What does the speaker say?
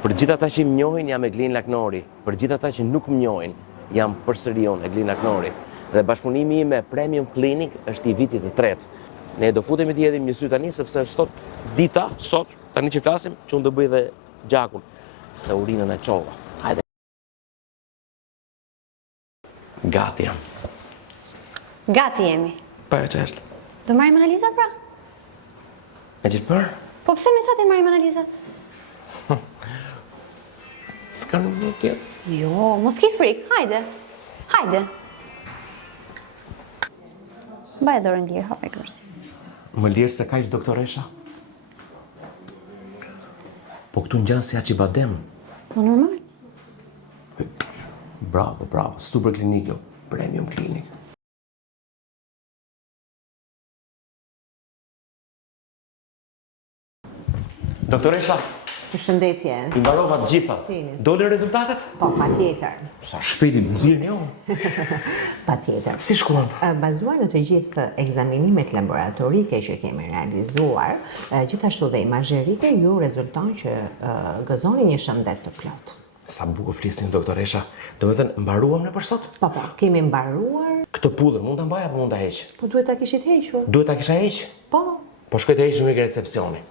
Për gjithë ata që më njohin, jam Eglin Laknori. Për gjithë ata që nuk më njohin, jam përsëri unë, Eglin Laknori. Dhe bashkëpunimi me Premium Clinic është i vitit të tretë. Ne do futemi të jedhim një sy tani, sepse është sot dita, tani që flasim, që unë do bëj dhe gjakun, se urinën e çova. Hajde. Gati jam. Gati jemi. Pa e që është. Do marrim analizat pra? Me gjithë për? Po pse me qatë e marrim analizat? S'ka nuk një tjetë. Jo, mos ki frik, hajde. Hajde. Baje dorën lirë, hape kërështë. Më lirë se ka ishtë doktoresha? Po këtu në gjanë si aqi badem. Po normal. Bravo, bravo. Super klinikë, Premium Clinic. Doktoresha, Përshëndetje. I mbarova të gjitha. Dole rezultatet? Po, patjetër. Sa shpejti më zirë një Patjetër. Si shkuan? Bazuar në të gjithë ekzaminimet laboratorike që kemi realizuar, gjithashtu dhe imazherike, ju rezulton që gëzoni një shëndet të plot. Sa bukur flisin, doktoresha. Do me thënë, mbaruam në për sot? Po, kemi mbaruar. Këtë pudër, mund të mbaj apo mund të heq? Po duhet ta kishit hequr. Duhet ta kisha heq? Po. Po shkoj të heq në recepcioni.